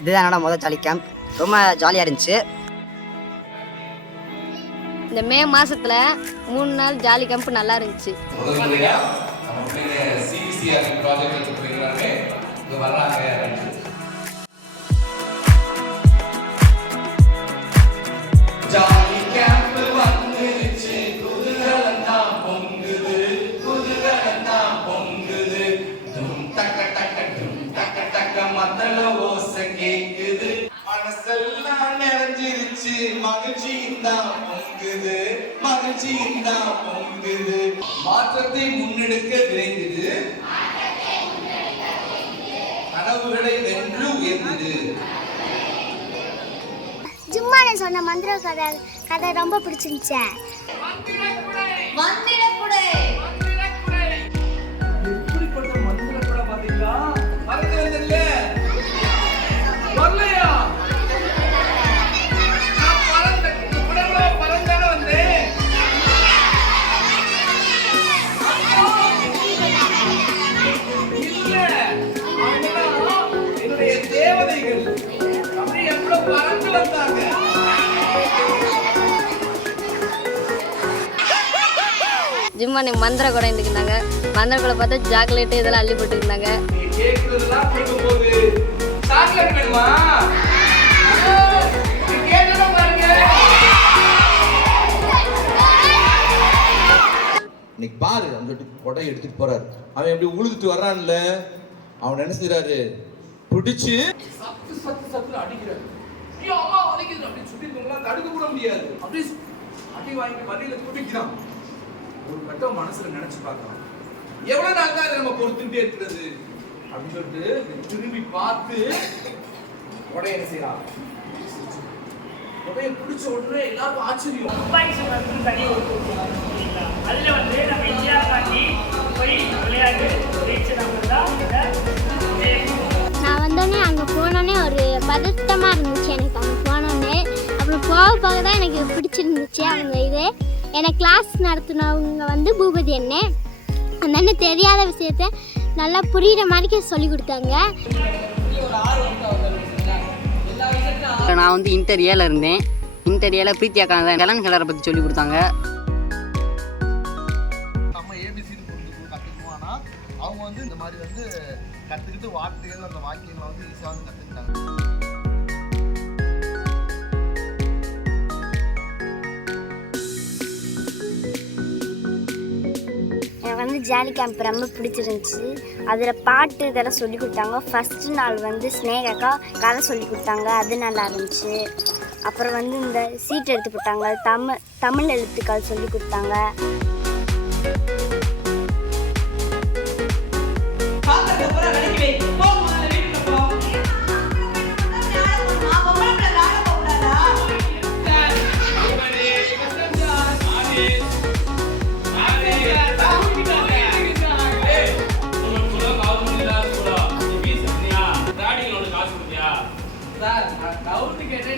இதுதான் என்னோட முதல் ஜாலி கேம்ப். ரொம்ப ஜாலியாக இருந்துச்சு. இந்த மே மாசத்துல 3 நாள் ஜாலி கேம்ப் நல்லா இருந்துச்சு. மனசெல்லாம் நிறைஞ்சிருச்சு, மகிழ்ச்சிதான் பொங்குது, மகிழ்ச்சிதான் பொங்குது. மாற்றத்தை முன்னெடுக்க விரைந்தது, கனவுகளை வென்று உயர்ந்தது. ஜும்மால சொன்ன மந்திர கதை ரொம்ப பிடிச்சிருந்துச்சு. எப்படிப்பட்ட மந்திர கூட பாத்தீங்களா? மறந்து வந்தீங்களே வரலையா? நான் பறந்த குடல பறந்தான வந்தேன். இல்ல, அவங்கதான் என்னுடைய தேவதைகள். அப்படி எவ்வளவு பறந்து வந்தாங்க. ஜிம்மானி மந்திர கூட இருந்துருந்தாங்க. மந்திர கூட பார்த்தா சாக்லேட்டு இதெல்லாம் அள்ளி போட்டுருந்தாங்க. கேட்கறதெல்லாம் கொடுக்கும்போது சாக்லேட் வேணுமா? இன்னைக்கு பாரு அந்த கொடையை எடுத்துட்டு போறாரு. அவன் எப்படி உழுதுட்டு வர்றான்ல, அவன் என்ன செய்யறாரு, பிடிச்சு சத்து சத்து சத்து அடிக்கிறாரு. ஐயோ அம்மா வலிக்குது அப்படி சுட்டிங்களா, தடுக்க கூட முடியாது. அப்படி அடி வாங்கி வலியில துடிக்கிறான். ஒரு கட்டம் மனசுல நினைச்சு பார்க்கலாம், எவ்வளவு நாள் தான் நம்ம பொறுத்துட்டே இருக்கிறது அப்படின்னு சொல்லிட்டு திரும்பி பார்த்து உடைய என்ன செய்யலாம், உடைய பிடிச்ச உடனே எல்லாருக்கும் ஆச்சரியம். அதுல வந்து நம்ம இந்தியா காட்டி போய் விளையாட்டு நான் வந்தோடனே அங்கே போனோடனே ஒரு பதட்டமாக இருந்துச்சு எனக்கு. அங்கே போனோடனே அப்புறம் போக தான் எனக்கு பிடிச்சிருந்துச்சு. அவங்க இது எனக்கு கிளாஸ் நடத்தினவங்க வந்து பூபதி அண்ணன். அந்த அண்ணன் தெரியாத விஷயத்த நல்லா புரிகிற மாதிரி சொல்லி கொடுத்தாங்க. நான் வந்து இன்டர் ஏல இருந்தேன். இன்டர் ஏல பிரீத்தி அக்கா தான் டெலன் கலரை பற்றி சொல்லி கொடுத்தாங்க. நம்ம ஏபிசின்னு கற்றுக்கணும். ஆனால் அவங்க வந்து இந்த மாதிரி வந்து கற்றுக்கிட்டு வார்த்தைகள் அந்த வாக்கியங்களை வந்து ஈஸியாக வந்து கற்றுக்கிட்டாங்க. எனக்கு வந்து ஜாலி கேம்ப் ரொம்ப பிடிச்சிருந்துச்சி. அதில் பாட்டு இதெல்லாம் சொல்லி கொடுத்தாங்க. ஃபஸ்ட்டு நாள் வந்து ஸ்னேகாக்கா கதை சொல்லி கொடுத்தாங்க, அது நல்லா இருந்துச்சு. அப்புறம் வந்து இந்த சீட் எடுத்து போட்டாங்க, தமிழ் எழுத்துக்கள் சொல்லி கொடுத்தாங்க.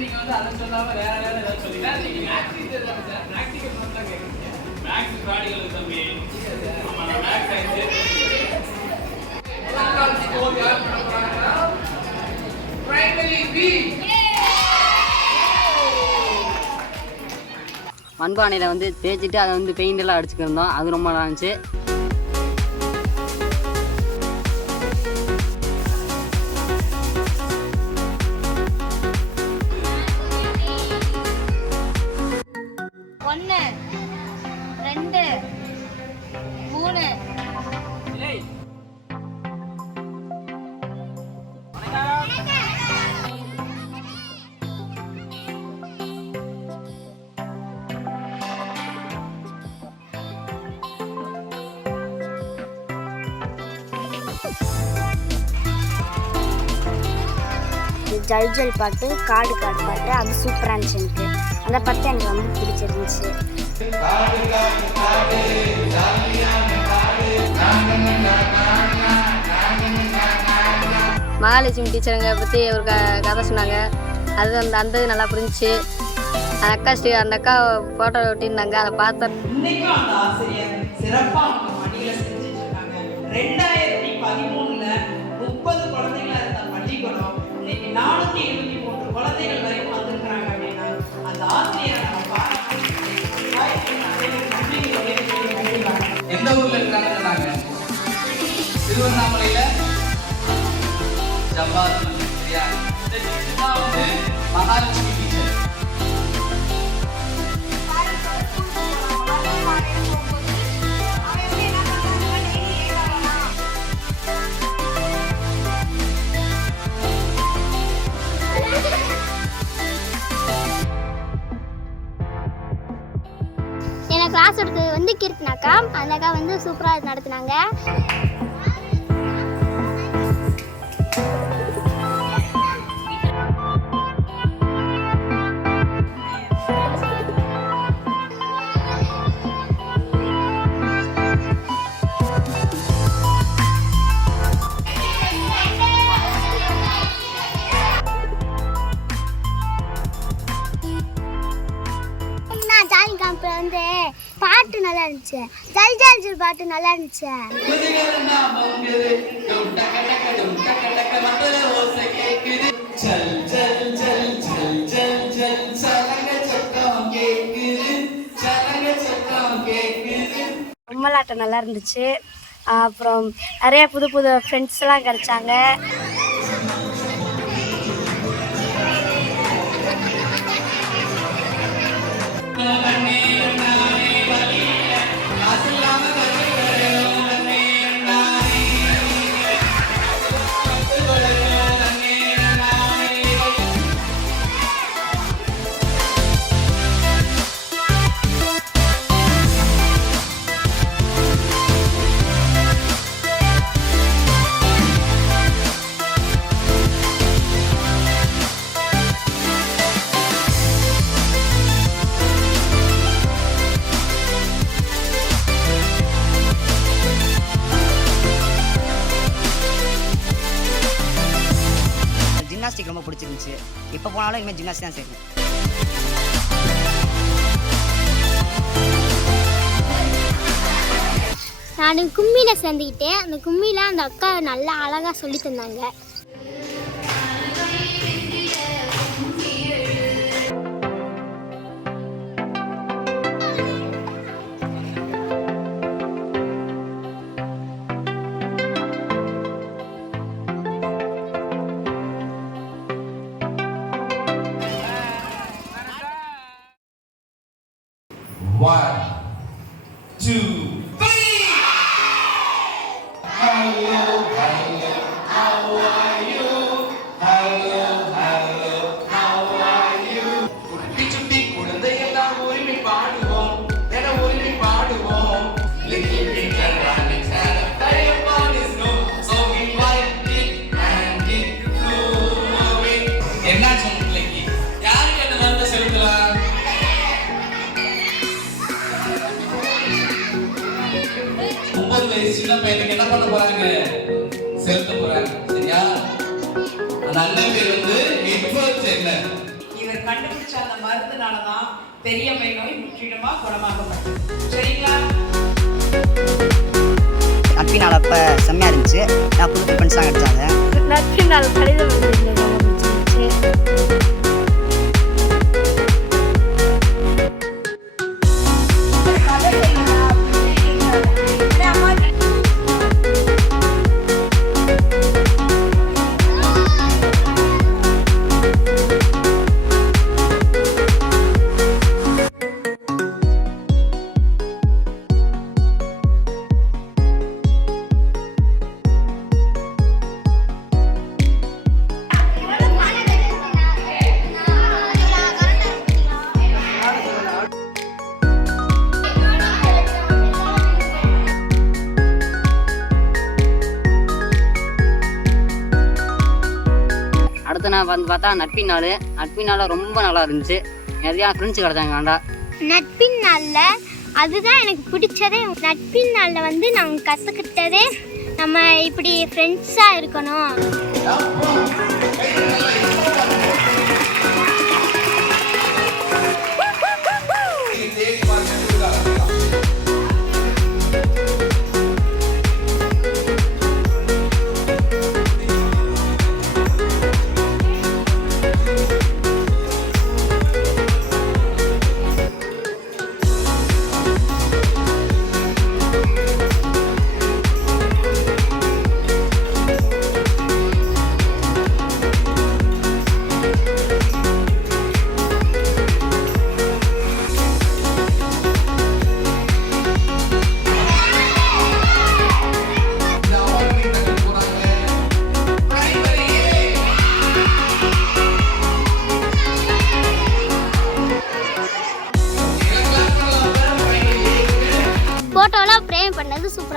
நீங்க வந்து அதை சொல்லாம வேற வேற ஏதாவது சொல்லிட்டா நீங்க பிராக்டிகல் பண்ணா கேக்குறீங்க. மேக்ஸ் பிராக்டிகல் தம்பி. ஆமா நான் மேக்ஸ் சயின்ஸ். எல்லாம் ஸ்கோர் யார் பண்ண போறாங்க? Primary B. மண்பானையில் வந்து தேய்ச்சிட்டு அதை வந்து பெயிண்ட் எல்லாம் அடிச்சுக்கிருந்தோம். அது ரொம்ப நல்லா இருந்துச்சு. ஜல் ஜல் பாட்டு, காடு காடு பாட்டு, அது சூப்பராக இருந்துச்சு. எனக்கு அந்த பாட்டு எனக்கு ரொம்ப பிடிச்சிருந்துச்சு. மகாலட்சுமி டீச்சருங்க பற்றி ஒரு கதை சொன்னாங்க. அது அந்த நல்லா புரிஞ்சிச்சு. அந்த அக்கா ஃபோட்டோ ஒட்டியிருந்தாங்க, அதை பார்த்தேன். இன்னைக்கும் அந்த ஆசிரியர் சிறப்பா அவங்க பணிகளை செஞ்சுட்டு இருக்காங்க. 2013ல 30 குழந்தைகளா இருந்த பள்ளிக்கூடம் இன்னைக்கு 473 குழந்தைகள் வரைக்கும் வந்திருக்கிறாங்க அப்படின்னா அந்த ஆசிரியரை நம்ம பாராட்டணும். எந்த ஊர்ல இருக்காங்க சொன்னாங்க? திருவண்ணாமலையில ஜவ்வாது சரியா? இதுதான் வந்து மகாலட்சுமி டீச்சர். எனக்கு கிளாஸ் எடுத்தது வந்து கீர்த்தனாக்கா. அந்த அக்கா வந்து சூப்பராக நடத்துனாங்க. ஜாலி காம்பில் வந்து பாட்டு நல்லா இருந்துச்சு. ஜல் ஜல் ஜல் பாட்டு நல்லா இருந்துச்சு. பொம்மலாட்டம் நல்லா இருந்துச்சு. அப்புறம் நிறைய புது புது ஃப்ரெண்ட்ஸ்லாம் கிடைச்சாங்க. ஜிம்னாஸ்டிக் ரொம்ப பிடிச்சிருந்துச்சு. எப்போ போனாலும் இனிமேல் ஜிம்னாஸ்டிக் தான் செய்யணும். நான் கும்மியில் சேர்ந்துக்கிட்டேன். அந்த கும்மியில் அந்த அக்கா நல்லா அழகாக சொல்லி தந்தாங்க. One, two, three. Hello, hello, how are you? Hello, hello, how are you? குட்டி சுட்டி குழந்தையெல்லாம் உரிமை பாடுவோம், என உரிமை பாடுவோம். Little bit around the time, upon his nose, so we wiped it and it flew away. என்ன சொன்ன பிள்ளைக்கு யாருக்கு என்ன வந்து செலுத்தலாம்? 9 வயசு சின்ன பையனுக்கு என்ன பண்ண போறாங்க? செலுத்த போறாங்க. சரியா? அந்த அண்ணன் பேர் வந்து எட்வர்ட் ஜென்னர். இவர் கண்டுபிடிச்ச அந்த மருந்துனாலதான் பெரியம்மை நோய் முற்றிலுமா குணமாக்கப்பட்டது. சரிங்களா? நட்பினால் அப்போ செம்மையாக இருந்துச்சு. நான் புது ஃப்ரெண்ட்ஸ்லாம் கிடைச்சாங்க. நட்பினால் கடிதம் எழுதியிருந்தது ரொம்ப பிடிச்சிருந்துச்சு. அடுத்து நான் வந்து பார்த்தா நட்பின் நாள் ரொம்ப நல்லா இருந்துச்சு. நிறையா ஃப்ரெண்ட்ஸ் கிடச்சாங்க. வேண்டா நட்பின் நாளில் அதுதான் எனக்கு பிடிச்சதே. நட்பின் நாளில் வந்து நாங்கள் கற்றுக்கிட்டதே நம்ம இப்படி ஃப்ரெண்ட்ஸாக இருக்கணும்.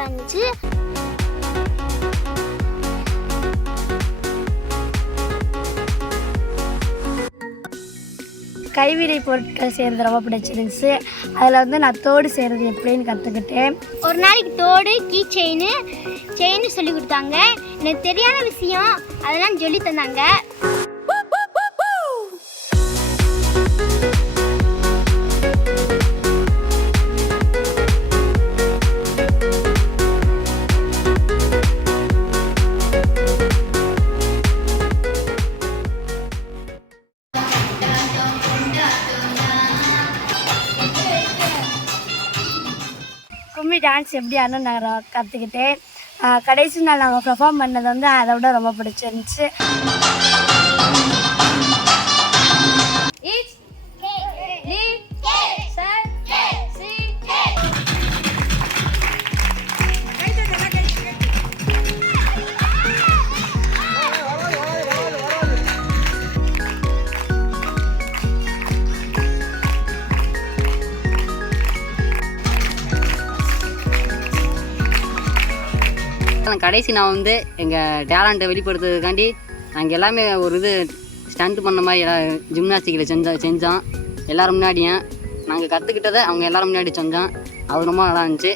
சூப்பராக இருந்துச்சு. கைவினை பொருட்கள் செய்கிறது ரொம்ப பிடிச்சிருந்துச்சு. அதில் வந்து நான் தோடு செய்கிறது எப்படின்னு கற்றுக்கிட்டேன். ஒரு நாளைக்கு தோடு, கீ செயின் சொல்லி கொடுத்தாங்க. எனக்கு தெரியாத விஷயம் அதெல்லாம் சொல்லி தந்தாங்க. கும்மி டான்ஸ் எப்படி ஆடணும்னு நான் கற்றுக்கிட்டேன். கடைசி நாள் நாங்கள் பெர்ஃபார்ம் பண்ணது வந்து அதை விட ரொம்ப பிடிச்சிருந்துச்சு. கடைசி நான் வந்து எங்கள் டேலண்ட்டை வெளிப்படுத்துறதுக்காண்டி நாங்கள் எல்லாமே ஒரு ஸ்டண்ட் பண்ண மாதிரி ஜிம்னாஸ்டிக்கில் செஞ்சோம். எல்லோரும் முன்னாடியும் நாங்கள் கற்றுக்கிட்டதை அவங்க எல்லோரும் முன்னாடி செஞ்சோம். அது ரொம்ப நல்லா இருந்துச்சு.